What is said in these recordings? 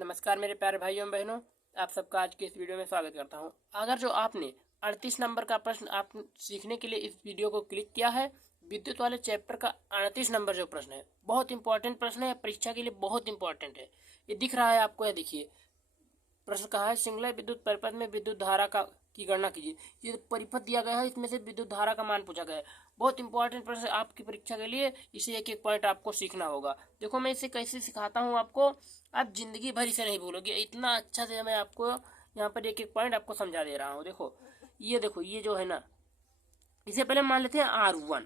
नमस्कार मेरे प्यारे भाइयों एवं बहनों, आप सबका आज के इस वीडियो में स्वागत करता हूं। अगर जो आपने 38 नंबर का प्रश्न आप सीखने के लिए इस वीडियो को क्लिक किया है, विद्युत वाले चैप्टर का 38 नंबर जो प्रश्न है, बहुत इंपॉर्टेंट प्रश्न है, परीक्षा के लिए बहुत इंपॉर्टेंट है। ये दिख रहा है आपको, यह देखिए प्रश्न कहा है श्रृंखला विद्युत परिपथ में विद्युत धारा की गणना कीजिए। ये परिपथ दिया गया है, इसमें से विद्युत धारा का मान पूछा गया है। बहुत इंपॉर्टेंट प्रश्न आपकी परीक्षा के लिए, इसे एक एक पॉइंट आपको सीखना होगा। देखो मैं इसे कैसे सिखाता हूँ आपको, आप जिंदगी भर इसे नहीं भूलोगे। इतना अच्छा से मैं आपको यहाँ पर एक एक पॉइंट आपको समझा दे रहा हूँ। देखो ये जो है ना, इसे पहले मान लेते हैं R1।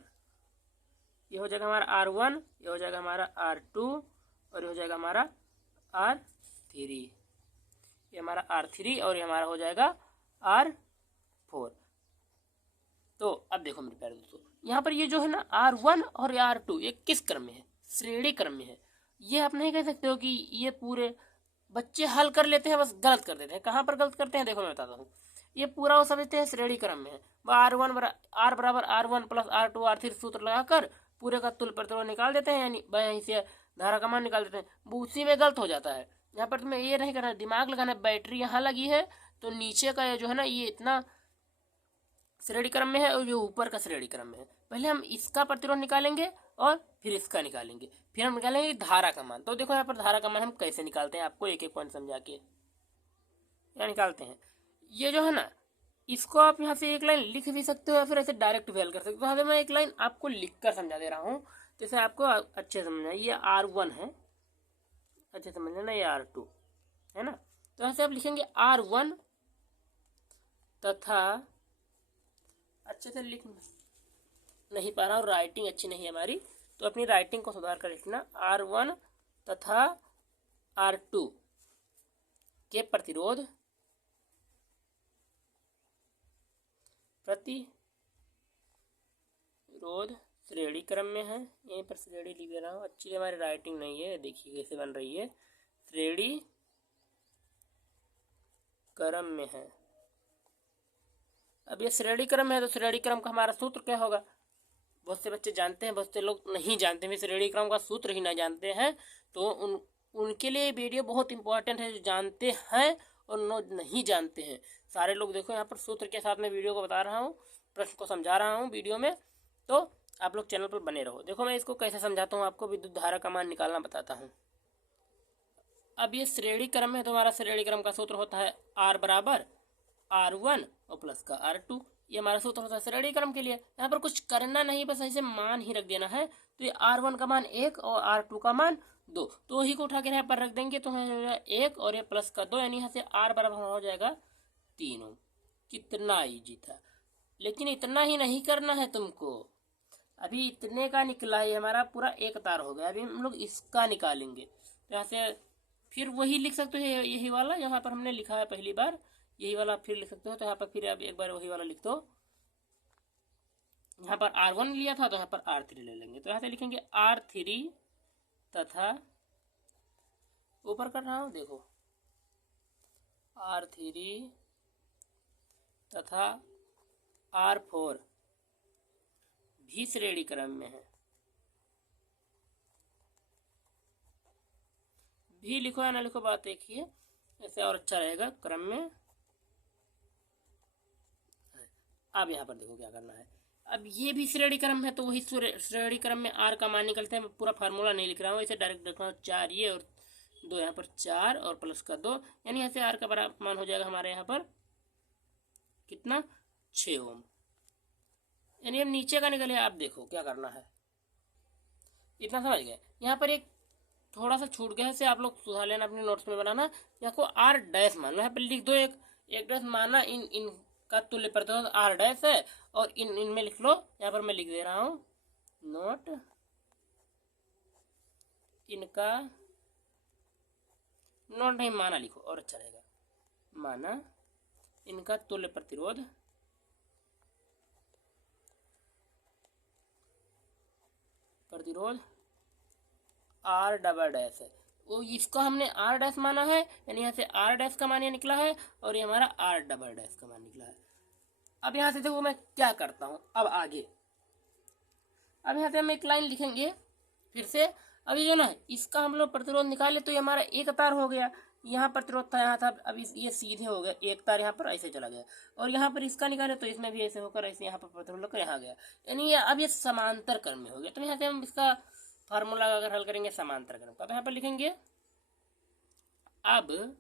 ये हो जाएगा हमारा R1, ये हो जाएगा हमारा R2 और ये हो जाएगा हमारा R3। ये हमारा R3 और ये हमारा हो जाएगा R4। तो अब देखो मेरे प्यारे दोस्तों, यहाँ पर ये जो है ना R1 और R2 ये किस क्रम में है? श्रेणी क्रम में है। ये आप नहीं कह सकते हो कि ये पूरे बच्चे हल कर लेते हैं, बस गलत कर देते हैं। कहाँ पर गलत करते हैं देखो मैं बताता हूँ। ये पूरा वो समझते हैं श्रेणी क्रम में है। वह R बराबर R1 प्लस R2 R3 सूत्र लगाकर पूरे का तुल्य प्रतिरोध निकाल देते हैं, यानी यहीं से धारा का मान निकाल देते हैं। वो उसी में गलत हो जाता है। यहाँ पर तुम्हें ये नहीं करना, दिमाग लगाना। बैटरी यहाँ लगी है तो नीचे का ये जो है ना, ये इतना श्रेणी क्रम में है और जो ऊपर का श्रेणी क्रम में है। पहले हम इसका प्रतिरोध निकालेंगे और फिर इसका निकालेंगे, फिर हम निकालेंगे धारा का मान। तो देखो यहाँ पर धारा का मान हम कैसे निकालते हैं, आपको एक एक पॉइंट समझा के यहाँ निकालते हैं। ये जो है ना, इसको आप यहाँ से एक लाइन लिख भी सकते हो या फिर ऐसे डायरेक्ट भी हल कर सकते हो। तो यहाँ पे मैं एक लाइन आपको लिख कर समझा दे रहा हूँ, जैसे आपको अच्छे समझना। ये R1 है, अच्छे समझ लेना। ये R2 है ना। तो यहाँ से आप लिखेंगे R1 तथा, अच्छे से लिख नहीं पा रहा हूँ, राइटिंग अच्छी नहीं है हमारी, तो अपनी राइटिंग को सुधार कर लिखना। R1 तथा R2 के प्रतिरोध श्रेणी क्रम में है। यहीं पर श्रेणी लिख दे रहा हूँ, अच्छी हमारी राइटिंग नहीं है, देखिए कैसे बन रही है। श्रेणी क्रम में है। अब ये श्रेणी क्रम है तो श्रेणी क्रम का हमारा सूत्र क्या होगा? बहुत से बच्चे जानते हैं, बहुत से लोग नहीं जानते हैं, श्रेणी क्रम का सूत्र ही नहीं जानते हैं। तो उनके लिए वीडियो बहुत इंपॉर्टेंट है, जो जानते हैं और नहीं जानते हैं। सारे लोग देखो यहाँ पर सूत्र के साथ में वीडियो को बता रहा हूँ, प्रश्न को समझा रहा हूँ वीडियो में, तो आप लोग चैनल पर बने रहो। देखो मैं इसको कैसे समझाता हूँ, आपको विद्युत धारा का मान निकालना बताता हूँ। अब ये श्रेणी क्रम है तो हमारा श्रेणी क्रम का सूत्र होता है R बराबर R1 और प्लस का R2। ये हमारा सूत्र होता है श्रेणी क्रम के लिए। यहाँ पर कुछ करना नहीं, बस ऐसे मान ही रख देना है। तो ये R1 का मान 1 और R2 का मान 2, तो ही को उठा के यहाँ पर रख देंगे तो हो जाएगा 1 और ये प्लस का 2, यानी यहाँ से R बराबर हो जाएगा 3 ओम। कितना ईजी था, लेकिन इतना ही नहीं करना है तुमको। अभी इतने का निकला है, हमारा पूरा एक तार हो गया। अभी हम लोग इसका निकालेंगे, तो यहाँ से फिर वही लिख सकते हो, यही वाला यहाँ पर हमने लिखा है पहली बार, यही वाला फिर लिख सकते हो। तो यहाँ पर फिर अब एक बार वही वाला लिख दो। यहाँ पर R1 लिया था तो यहाँ पर R3 ले लेंगे। तो यहाँ से लिखेंगे R3 तथा, ऊपर कर रहा हूँ देखो, R3 तथा R4 भी श्रेणी क्रम में है। भी लिखो या ना लिखो, बात एक ही है, ऐसे और अच्छा रहेगा क्रम में। अब यहाँ पर देखो क्या करना है। अब ये भी श्रेणी क्रम है तो वही श्रेणी क्रम में R का मान निकलते हैं। पूरा फार्मूला नहीं लिख रहा हूँ, इसे डायरेक्ट लिख रहा हूँ। 4 ये और 2 यहाँ पर, 4 और प्लस का 2, यानी यहाँ से R का बराबर मान हो जाएगा हमारे यहाँ पर कितना, 6 ओम। यानी अब नीचे का निकले। आप देखो क्या करना है, इतना समझ गए। यहाँ पर एक थोड़ा सा छूट गया है, से आप लोग सुधार लेना अपने नोट्स में बनाना। यहाँ को R डैश मान लो, यहाँ पर लिख दो एक डैश माना। इन का तुल्य प्रतिरोध R डैश है और इनमें लिख लो। यहाँ पर मैं लिख दे रहा हूँ नोट, इनका नोट नहीं माना लिखो और अच्छा रहेगा। माना इनका तुल्य प्रतिरोध R डबल डैश है। वो इसको हमने R डैश माना है, यानी यहाँ से R डैश का मान ये निकला है और ये हमारा R डबल डैश का मान निकला है। अब यहाँ से देखो मैं क्या करता हूँ। अब आगे, अब यहाँ से हम एक लाइन लिखेंगे फिर से। अब ये जो ना इसका हम लोग प्रतिरोध निकाले तो ये हमारा एक तार हो गया, यहाँ प्रतिरोध था यहाँ था, अब ये सीधे हो गया, एक तार यहाँ पर ऐसे चला गया, और यहाँ पर इसका निकाले तो इसमें भी ऐसे होकर ऐसे यहाँ पर प्रतिरोध होकर यहाँ गया, यानी ये अब ये समांतर क्रम में हो गया। तो यहाँ से हम इसका फार्मूला अगर हल करेंगे समांतर क्रम का, तो यहाँ पर लिखेंगे, अब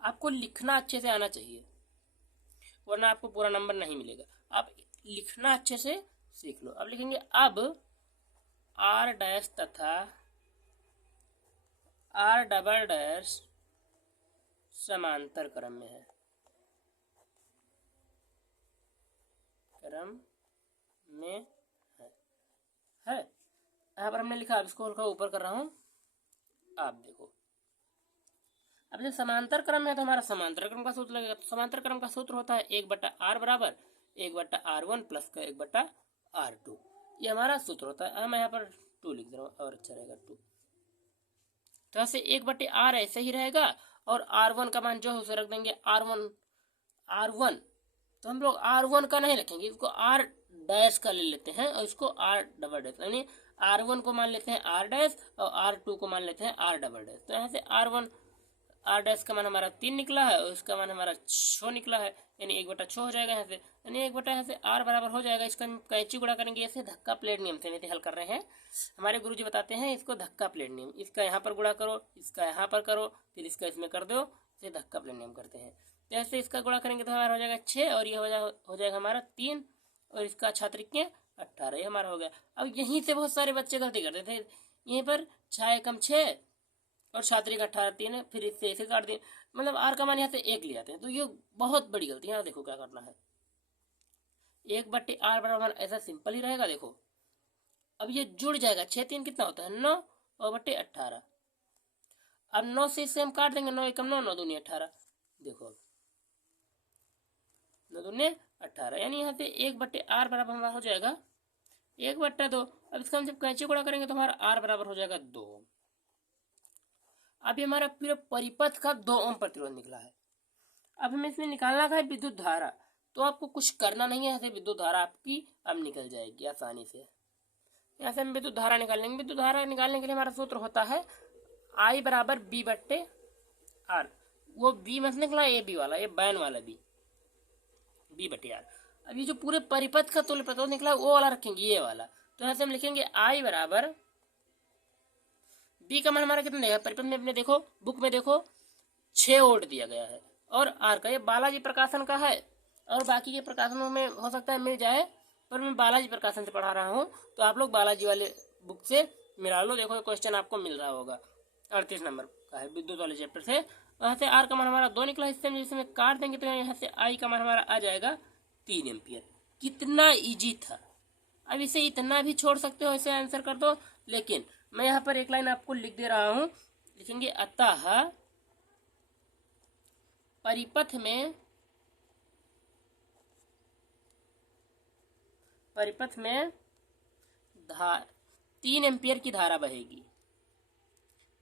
आपको लिखना अच्छे से आना चाहिए वरना आपको पूरा नंबर नहीं मिलेगा। आप लिखना अच्छे से सीख लो। अब लिखेंगे, अब आर डैश तथा आर डबल डैश समांतर क्रम में है, क्रम में है। यहाँ पर हमने लिखा, अब इसको हल्का ऊपर कर रहा हूं, आप देखो। अब जब समांतर क्रम है तो हमारा समांतर क्रम का सूत्र लगेगा। तो समांतर क्रम का सूत्र होता है 1/r बराबर 1/r1 प्लस का 1/r2, ये हमारा सूत्र होता है। मैं यहाँ पर 2 लिख दे रहा हूँ और अच्छा रहेगा 2। तो ऐसे 1/r ऐसे ही रहेगा और r1 का मान जो है उसे रख देंगे r1। तो हम लोग r1 का नहीं रखेंगे, इसको r डैश का ले लेते हैं और इसको r डबल डैश, यानी r1 को मान लेते हैं r डैश और r2 को मान लेते हैं r डबल डैश। तो यहाँ से r1 r डैश का मान हमारा 3 निकला है और इसका मान हमारा 6 निकला है, यानी 1/6 हो जाएगा यहाँ से, यानी 1/, यहाँ से r बराबर हो जाएगा। इसका हम कैंची गुणा करेंगे, ऐसे धक्का प्लेट नियम से नहीं हल कर रहे हैं, हमारे गुरुजी बताते हैं इसको धक्का प्लेट नियम। इसका यहाँ पर गुणा करो, इसका यहाँ पर करो, फिर इसका इसमें कर दो, इसे धक्का प्लेट नियम करते हैं। तो ऐसे इसका गुणा करेंगे तो हमारा हो जाएगा 6 और ये हो जाएगा हमारा 3 और इसका छात्रिक 18, ये हमारा हो गया। अब यहीं से बहुत सारे बच्चे गलती करते थे, यहीं पर 6 एकम 6 और छात्रिक 18 3 है, फिर इससे ऐसे काट दिए, मतलब आर का मान यहाँ से 1 ले आते हैं, तो ये बहुत बड़ी गलती है। यहाँ देखो क्या करना है, 1/r बराबर ऐसा सिंपल ही रहेगा। देखो अब ये जुड़ जाएगा, 6 3 कितना होता है 9 और बट्टे 18। अब 9 से इससे हम काट देंगे, 9 एकम 9 9 दूनी 18, देखो 9 दूनी 18, यानी यहाँ से 1/r बराबर हमारा हो जाएगा 1/2। अब इसका हम जब कैंची गुणा करेंगे तो हमारा r बराबर हो जाएगा 2। अभी हमारा पूरे परिपथ का 2 ओम प्रतिरोध निकला है। अब हमें इसमें निकालना है विद्युत धारा, तो आपको कुछ करना नहीं है, यहाँ से विद्युत धारा आपकी अब निकल जाएगी आसानी से। यहाँ से हम विद्युत धारा निकाल लेंगे। विद्युत धारा निकालने के लिए हमारा सूत्र होता है I बराबर B/R। वो B मत निकला, ये B वाला, ये बैन वाला B/R। अब ये जो पूरे परिपथ का तुल्य प्रतिरोध निकला वो वाला रखेंगे, ये वाला। तो यहाँ से हम लिखेंगे I बराबर B का मान हमारा कितना देगा, परिपथ में अपने देखो, बुक में देखो 6 वोल्ट दिया गया है, और R का ये बालाजी प्रकाशन का है, और बाकी के प्रकाशनों में हो सकता है मिल जाए, पर मैं बालाजी प्रकाशन से पढ़ा रहा हूँ, तो आप लोग बालाजी वाले बुक से मिला लो। देखो क्वेश्चन आपको मिल रहा होगा, 38 नंबर का है विद्युत वाले चैप्टर से। वहाँ से R का मान हमारा 2 निकला, इससे हम जिसमें काट देंगे तो यहाँ से I का मान हमारा आ जाएगा 3 एम्पियर। कितना ईजी था। अब इसे इतना भी छोड़ सकते हो, इसे आंसर कर दो, लेकिन मैं यहाँ पर एक लाइन आपको लिख दे रहा हूँ, लिखेंगे अतः परिपथ में 3 एम्पियर की धारा बहेगी,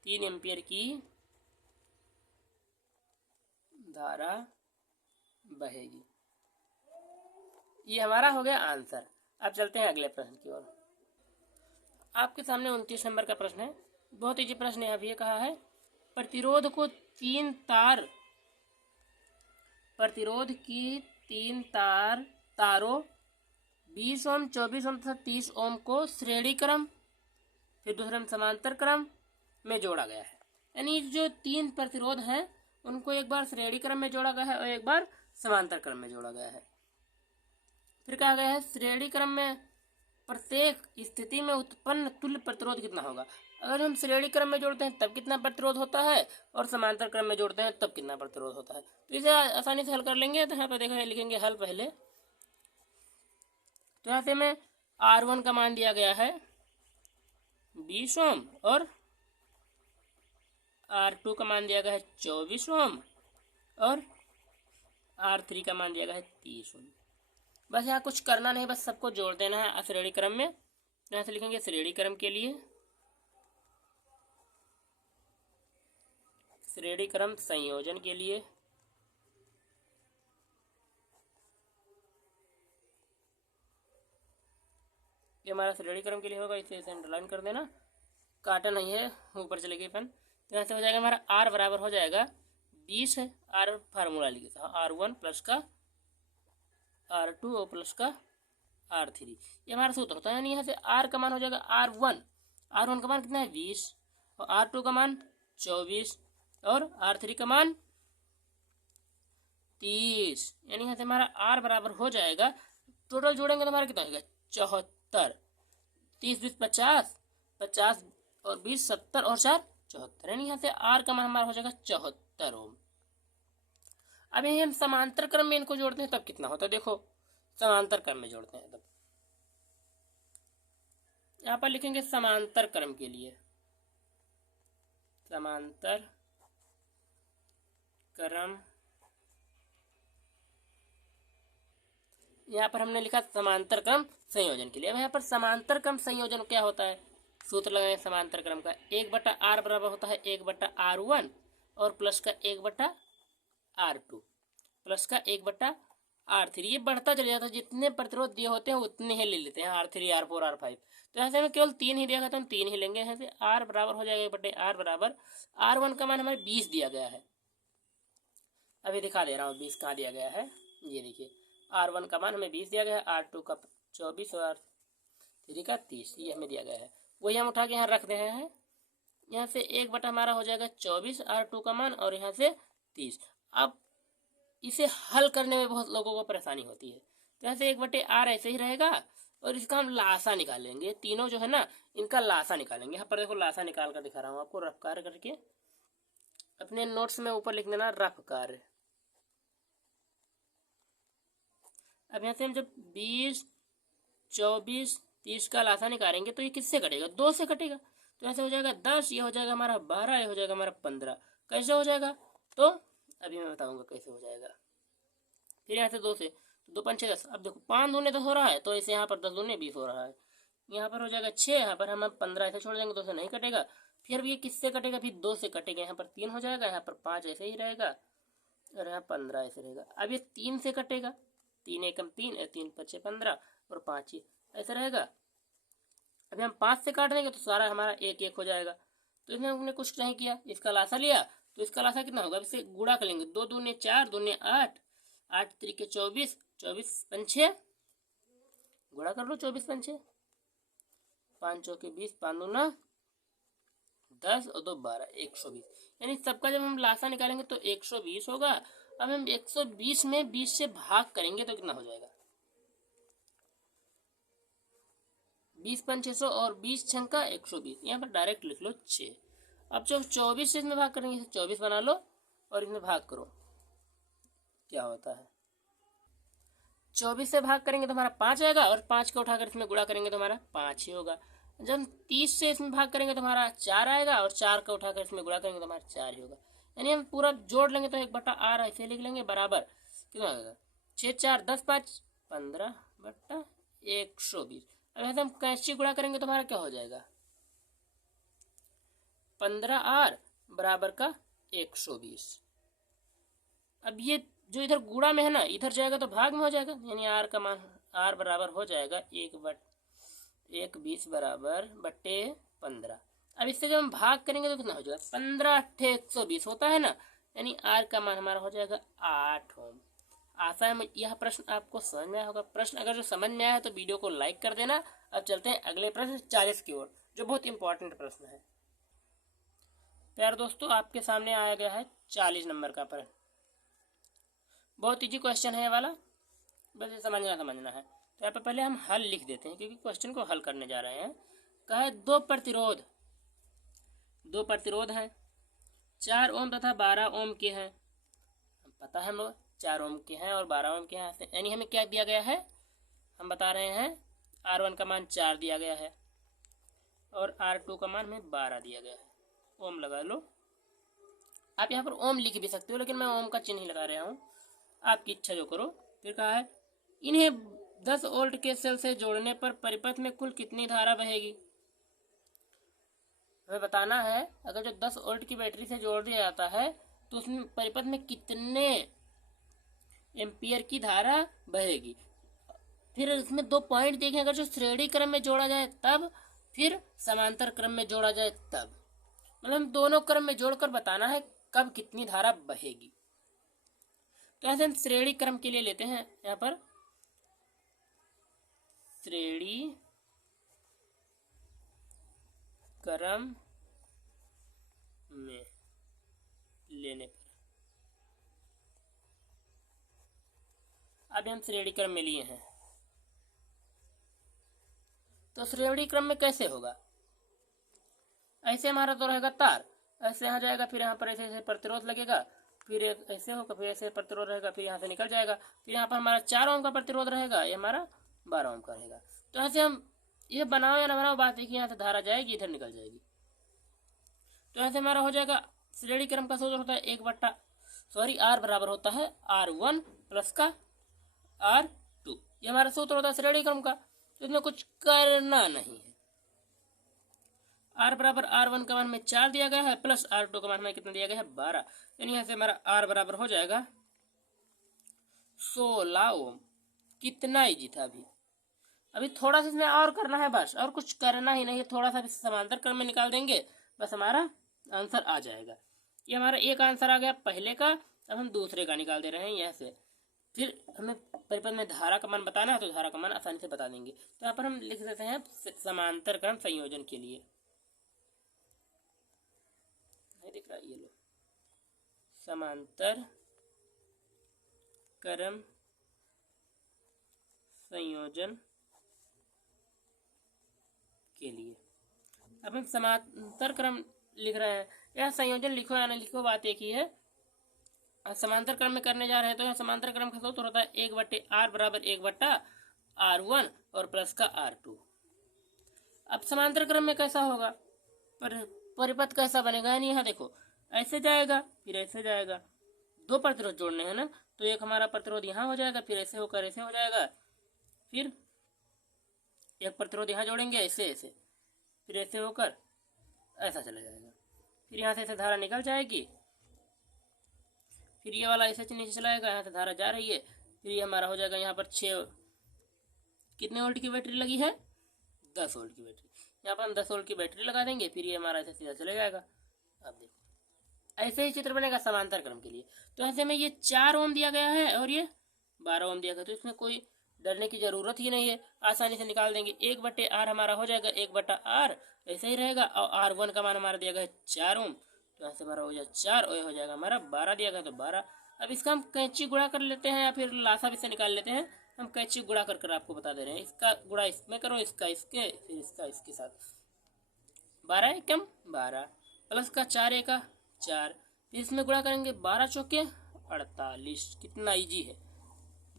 3 एम्पियर की धारा बहेगी। ये हमारा हो गया आंसर। अब चलते हैं अगले प्रश्न की ओर। आपके सामने 29 नंबर का प्रश्न है, बहुत इजी प्रश्न है। अब ये कहा है प्रतिरोध की 3 तारों 20 ओम 24 ओम तथा 30 ओम को श्रेणी क्रम, फिर दूसरे में समांतर क्रम में जोड़ा गया है। यानी जो 3 प्रतिरोध हैं उनको एक बार श्रेणी क्रम में जोड़ा गया है और एक बार समांतर क्रम में जोड़ा गया है। फिर कहा गया है श्रेणी क्रम में प्रत्येक स्थिति में उत्पन्न तुल्य प्रतिरोध कितना होगा। अगर हम श्रेणी क्रम में जोड़ते हैं तब कितना प्रतिरोध होता है और समांतर क्रम में जोड़ते हैं तब कितना प्रतिरोध होता है। तो इसे आसानी से हल कर लेंगे। तो यहाँ पर देखो, लिखेंगे हल पहले। तो यहाँ से में R1 का मान दिया गया है 20 ओम और R2 का मान दिया गया है 24 ओम और R3 का मान दिया गया है 30 ओम। बस यहाँ कुछ करना नहीं, बस सबको जोड़ देना है श्रेणी क्रम में। यहाँ से लिखेंगे श्रेणी क्रम के लिए श्रेणी क्रम संयोजन के लिए ये हमारा श्रेणी क्रम के लिए होगा, इसे अंडरलाइन कर देना। काटा नहीं है, ऊपर चले गए पेन। तो यहाँ से हो जाएगा हमारा आर बराबर हो जाएगा 20 है। आर फार्मूला लिखे था R1 प्लस का R2 और प्लस का R3, ये हमारा सूत्र होता है। यानी यहाँ से R का मान हो जाएगा R1 का मान कितना है 20, और R2 का मान 24, और R3 का मान 30। यानी यहाँ से हमारा R बराबर हो जाएगा, टोटल जोड़ेंगे तो हमारा कितना होगा 74। 30 20 50, 50 और 20 70 और 4 74। यानी यहाँ से R का मान हमारा हो जाएगा 74 ओम। अब यही हम समांतर क्रम में इनको जोड़ते हैं तब कितना होता है, देखो समांतर क्रम में जोड़ते हैं तब यहाँ पर लिखेंगे समांतर क्रम के लिए, समांतर क्रम, यहाँ पर हमने लिखा समांतर क्रम संयोजन के लिए। अब यहाँ पर समांतर क्रम संयोजन क्या होता है, सूत्र लगाएं समांतर क्रम का, 1/r बराबर होता है 1/r1 और प्लस का 1/r2 प्लस का 1/r3। ये बढ़ता चले जाता है, जितने प्रतिरोध दिए होते हैं उतने ही ले लेते हैं, R3 R4 R5। तो यहाँ से हमें केवल 3 ही दिया गया तो हम 3 ही लेंगे। यहाँ से R बराबर हो जाएगा 1/r बराबर, R1 का मान हमें 20 दिया गया है, अभी दिखा दे रहा हूँ 20 कहाँ दिया गया है। ये देखिए R1 का मान हमें 20 दिया गया है, R2 का 24 और R3 का 30, ये हमें दिया गया है। वही हम उठा के यहाँ रख रहे हैं। यहाँ से 1 हमारा हो जाएगा 24 R2 का मान, और यहाँ से 30। अब इसे हल करने में बहुत लोगों को परेशानी होती है, तो यहाँ से 1/r ऐसे ही रहेगा, और इसका हम लासा निकालेंगे। तीनों जो है ना इनका लासा निकालेंगे। यहाँ पर देखो लासा निकाल कर दिखा रहा हूँ आपको, रफ कार्य करके अपने नोट्स में ऊपर लिख देना रफ कार्य। अब यहाँ से हम जब 20 24 30 का लासा निकालेंगे तो ये किससे कटेगा, 2 से कटेगा। तो ऐसे हो जाएगा 10, ये हो जाएगा हमारा 12, ये हो जाएगा हमारा 15। कैसे हो जाएगा, तो अभी मैं बताऊंगा कैसे हो जाएगा। फिर यहाँ से 2 से, तो 2 5 6 10। अब देखो 5 दूने 10 हो रहा है, तो इसे यहाँ पर 10 दूने 20 हो रहा है। यहाँ पर हो जाएगा 6, यहाँ पर हम 15 ऐसे छोड़ देंगे, 2 से नहीं कटेगा। फिर ये किससे कटेगा, फिर 2 से कटेगा। यहाँ पर 3 हो जाएगा, यहाँ पर 5 ऐसे ही रहेगा, और यहाँ 15 ऐसे रहेगा। अब ये 3 से कटेगा, 3 एकम 3, 3 5 15 और 5 ऐसे रहेगा। अभी हम 5 से काट देंगे तो सारा हमारा 1 1 हो जाएगा। तो इसमें हमने कुछ नहीं किया, इसका लासा लिया, तो इसका लासा कितना होगा, इसे गुणा कर लेंगे। 2 दूने 4, दूने 8, 8 3 24, 24 5 गुणा कर लो, 24 5 5 चौके 20, 5 दूना 10 और 2 12, 120। यानी सबका जब हम लासा निकालेंगे तो 120 होगा। अब हम 120 में 20 से भाग करेंगे तो कितना हो जाएगा, 20 5 600 और 20 6 का 120। यहाँ पर डायरेक्ट लिख लो 6। अब जो 24 से इसमें भाग करेंगे, 24 बना लो और इसमें भाग करो, क्या होता है 24 से भाग करेंगे तो हमारा 5 आएगा, और 5 को उठाकर इसमें गुणा करेंगे तो हमारा 5 ही होगा। जब हम 30 से इसमें भाग करेंगे तो हमारा 4 आएगा, और 4 का उठाकर इसमें गुणा करेंगे तो हमारा 4 ही होगा। यानी हम पूरा जोड़ लेंगे तो 1/r ऐसे लिख लेंगे, बराबर कितना होगा 6 4 10 5 15/120। अब ऐसे हम कैसे गुणा करेंगे तो हमारा क्या हो जाएगा, 15r बराबर का 120। अब ये जो इधर गुणा में है ना, इधर जाएगा तो भाग में हो जाएगा। यानी r का मान r बराबर हो जाएगा 1/20 बराबर बट्टे 15। अब इससे जब हम भाग करेंगे तो कितना हो जाएगा, 15 8 120 होता है ना। यानी r का मान हमारा हो जाएगा 8 ओम। आशा है यह प्रश्न आपको समझ में आया होगा। प्रश्न अगर जो समझ में आया है तो वीडियो को लाइक कर देना। अब चलते हैं अगले प्रश्न 40 की ओर, जो बहुत इंपॉर्टेंट प्रश्न है। प्यारे दोस्तों, आपके सामने आया गया है 40 नंबर का प्रश्न। बहुत इजी क्वेश्चन है ये वाला, बस ये समझना है। तो यहाँ पे पहले हम हल लिख देते हैं, क्योंकि क्वेश्चन को हल करने जा रहे हैं। कहा है दो प्रतिरोध हैं, 4 ओम तथा 12 ओम के हैं। पता है हम लोग 4 ओम के हैं और 12 ओम के हैं। यानी हमें क्या दिया गया है, हम बता रहे हैं R1 का मान 4 दिया गया है और R2 का मान हमें 12 दिया गया है। ओम लगा लो, आप यहाँ पर ओम लिख भी सकते हो, लेकिन मैं ओम का चिन्ह ही लगा रहा हूँ, आपकी इच्छा जो करो। फिर कहा है इन्हें 10 वोल्ट के सेल से जोड़ने पर परिपथ में कुल कितनी धारा बहेगी। हमें बताना है अगर जो 10 वोल्ट की बैटरी से जोड़ दिया जाता है तो उसमें परिपथ में कितने एम्पियर की धारा बहेगी। फिर इसमें 2 पॉइंट देखें, अगर जो श्रेणी क्रम में जोड़ा जाए तब, फिर समांतर क्रम में जोड़ा जाए तब, मतलब हम दोनों क्रम में जोड़कर बताना है कब कितनी धारा बहेगी। तो ऐसे हम श्रेणी क्रम के लिए लेते हैं, यहाँ पर श्रेणी क्रम में लेने पर, अब हम श्रेणी क्रम में लिए हैं। तो श्रेणी क्रम में कैसे होगा, ऐसे हमारा तो रहेगा तार, ऐसे यहाँ जाएगा, फिर यहाँ पर ऐसे ऐसे प्रतिरोध लगेगा, फिर ऐसे होगा, फिर ऐसे प्रतिरोध रहेगा, फिर यहाँ से निकल जाएगा, फिर यहाँ पर हमारा 4 ओम का प्रतिरोध रहेगा, ये हमारा 12 ओम का रहेगा। तो ऐसे हम ये बनाओ या ना बनाओ, बात है कि यहाँ से धारा जाएगी, इधर निकल जाएगी। तो ऐसे हमारा हो जाएगा, श्रेणी क्रम का सूत्र होता है आर बराबर होता है R1 प्लस का R2, ये हमारा सूत्र होता है श्रेणी क्रम का। तो इसमें कुछ करना नहीं है। R बराबर R1 का मान में 4 दिया गया है, प्लस R2 का मान में कितना दिया गया है 12, यानी यहाँ से हमारा R बराबर हो जाएगा 16 ओम। कितना इजी था। अभी थोड़ा सा इसमें और करना है, बस और कुछ करना ही नहीं है, थोड़ा सा समांतर क्रम में निकाल देंगे, बस हमारा आंसर आ जाएगा। ये हमारा एक आंसर आ गया पहले का, अब हम दूसरे का निकाल दे रहे हैं यहाँ से। फिर हमें परिपथ में धारा का मान बताना है, तो धारा का मान आसानी से बता देंगे। तो यहाँ पर हम लिख देते हैं समांतर क्रम संयोजन के लिए, नहीं दिख रहा, ये लो, समांतर क्रम संयोजन के लिए। अब हम समांतर क्रम लिख रहे हैं, यह संयोजन लिखो या ना लिखो, बात एक ही है। समांतर क्रम में करने जा रहे हैं, तो यह समांतर क्रम का सूत्र होता है 1/r बराबर 1/r1 और प्लस का R2। अब समांतर क्रम में कैसा होगा, परिपथ कैसा बनेगा, यानी यहाँ देखो ऐसे जाएगा, फिर ऐसे जाएगा, 2 प्रतिरोध जोड़ने हैं ना, तो एक हमारा प्रतिरोध यहाँ हो जाएगा, फिर ऐसे होकर ऐसे हो जाएगा, फिर एक प्रतिरोध यहाँ जोड़ेंगे ऐसे ऐसे, फिर ऐसे होकर ऐसा चला जाएगा, फिर यहाँ से ऐसे धारा निकल जाएगी, फिर ये वाला ऐसे नीचे चला जाएगा, यहाँ से धारा जा रही है, फिर ये हमारा हो जाएगा यहाँ पर 6 कितने वोल्ट की बैटरी लगी है, 10 वोल्ट की बैटरी, यहाँ पर हम 10 वोल्ट की बैटरी लगा देंगे, फिर ये हमारा ऐसे सीधा चला जाएगा। अब देखो ऐसे ही चित्र बनेगा समांतर क्रम के लिए। तो ऐसे में ये 4 ओम दिया गया है और ये 12 ओम दिया गया, तो इसमें कोई डरने की जरूरत ही नहीं है, आसानी से निकाल देंगे। 1/r हमारा हो जाएगा 1/r, ऐसे ही रहेगा, और R1 का मान हमारा दिया गया है 4 ओम, तो यहाँ से हमारा हो जाएगा 4 और हो जाएगा हमारा 12 दिया गया, तो 12। अब इसका हम कैंची गुणा कर लेते हैं या फिर लासा भी से निकाल लेते हैं। हम कैंची गुणा कर आपको बता दे रहे हैं, इसका गुणा इसमें करो, इसका इसके, फिर इसका इसके साथ, 12 एकम 12 प्लस का 4 एका 4, फिर इसमें गुणा करेंगे 12 चौके 48। कितना इजी है,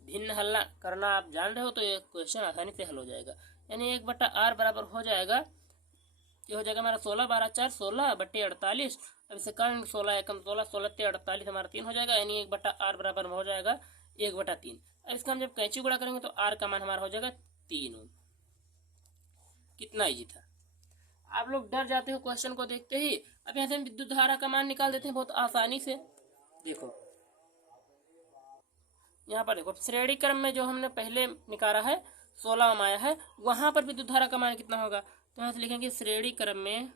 भिन्न हल करना आप जान रहे हो तो ये क्वेश्चन आसानी से हल हो जाएगा। यानी 1/r बराबर हो जाएगा, ये हो जाएगा हमारा 16 12 4 16/48। अब इसे करेंगे 16 एकम 16 16 48 हमारा 3 हो जाएगा, यानी 1/r बराबर हो जाएगा 1/3। अब इसका हम जब कैंची गुणा करेंगे तो r का मान हमारा हो जाएगा 3 ओम। कितना इजी था, आप लोग डर जाते हो क्वेश्चन को देखते ही। अब यहाँ से हम विद्युत धारा का मान निकाल देते हैं बहुत आसानी से। देखो यहाँ पर देखो श्रेणी क्रम में जो हमने पहले निकाला है 16 ओम आया है, वहां पर विद्युत धारा का मान कितना होगा, तो यहाँ से लिखेंगे श्रेणी क्रम में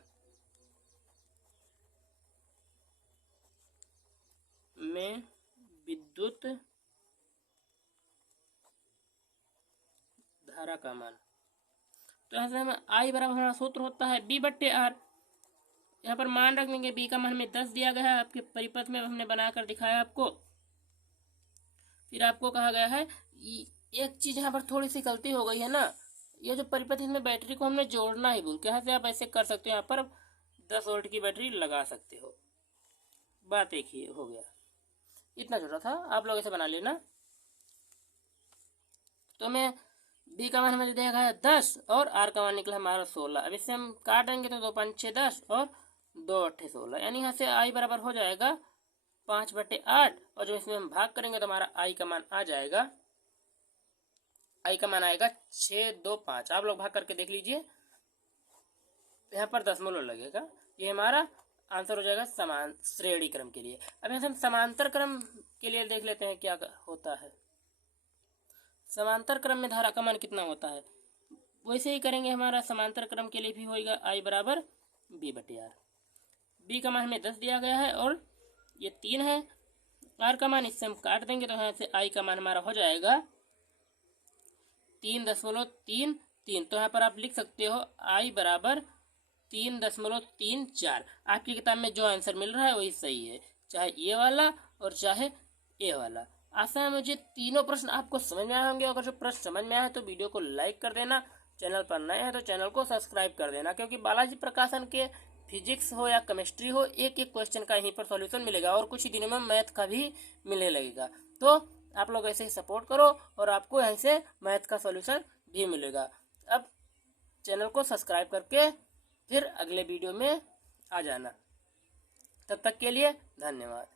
विद्युत धारा का मान। तो यहाँ से हमें I बराबर हमारा सूत्र होता है B/R, यहाँ पर मान रख देंगे, B का मान हमें 10 दिया गया है, आपके परिपथ में हमने बनाकर दिखाया आपको। फिर आपको कहा गया है, एक चीज यहाँ पर थोड़ी सी गलती हो गई है ना, ये जो परिपथ इसमें बैटरी को हमने जोड़ना ही भूल के, यहाँ से आप ऐसे कर सकते हो, यहाँ पर 10 वोल्ट की बैटरी लगा सकते हो, बात एक ही हो गया, इतना छोटा था, आप लोग ऐसे बना लेना। तो मैं B का मान हमें देखा है 10 और R का मान निकला हमारा 16। अब इससे हम काट देंगे तो 2 5 6 10 और 2 8 16, यानी यहाँ से I बराबर हो जाएगा 5/8, और जो इसमें हम भाग करेंगे तो हमारा I का मान आ जाएगा, I का मान आएगा 625। आप लोग भाग करके देख लीजिए, यहाँ पर दशमलव लगेगा, ये हमारा आंसर हो जाएगा समान श्रेणी क्रम के लिए। अब यहाँ से हम समांतर क्रम के लिए देख लेते हैं क्या होता है। समांतर क्रम में धारा का मान कितना होता है, वैसे ही करेंगे हमारा समांतर क्रम के लिए भी होगा I बराबर B बटे R। B का मान हमें 10 दिया गया है और ये 3 है। R का मान इससे हम काट देंगे तो यहाँ से I का मान हमारा हो जाएगा 3.33। तो यहाँ पर आप लिख सकते हो I बराबर 3.34। आपकी किताब में जो आंसर मिल रहा है वही सही है, चाहे ये वाला और चाहे ये वाला। आशा है मुझे तीनों प्रश्न आपको समझ में आए होंगे। अगर जो प्रश्न समझ में आए तो वीडियो को लाइक कर देना, चैनल पर नए हैं तो चैनल को सब्सक्राइब कर देना, क्योंकि बालाजी प्रकाशन के फिजिक्स हो या केमिस्ट्री हो एक एक क्वेश्चन का यहीं पर सॉल्यूशन मिलेगा और कुछ ही दिनों में मैथ का भी मिलने लगेगा। तो आप लोग ऐसे ही सपोर्ट करो और आपको यहाँ से मैथ का सॉल्यूशन भी मिलेगा। अब चैनल को सब्सक्राइब करके फिर अगले वीडियो में आ जाना। तब तक के लिए धन्यवाद।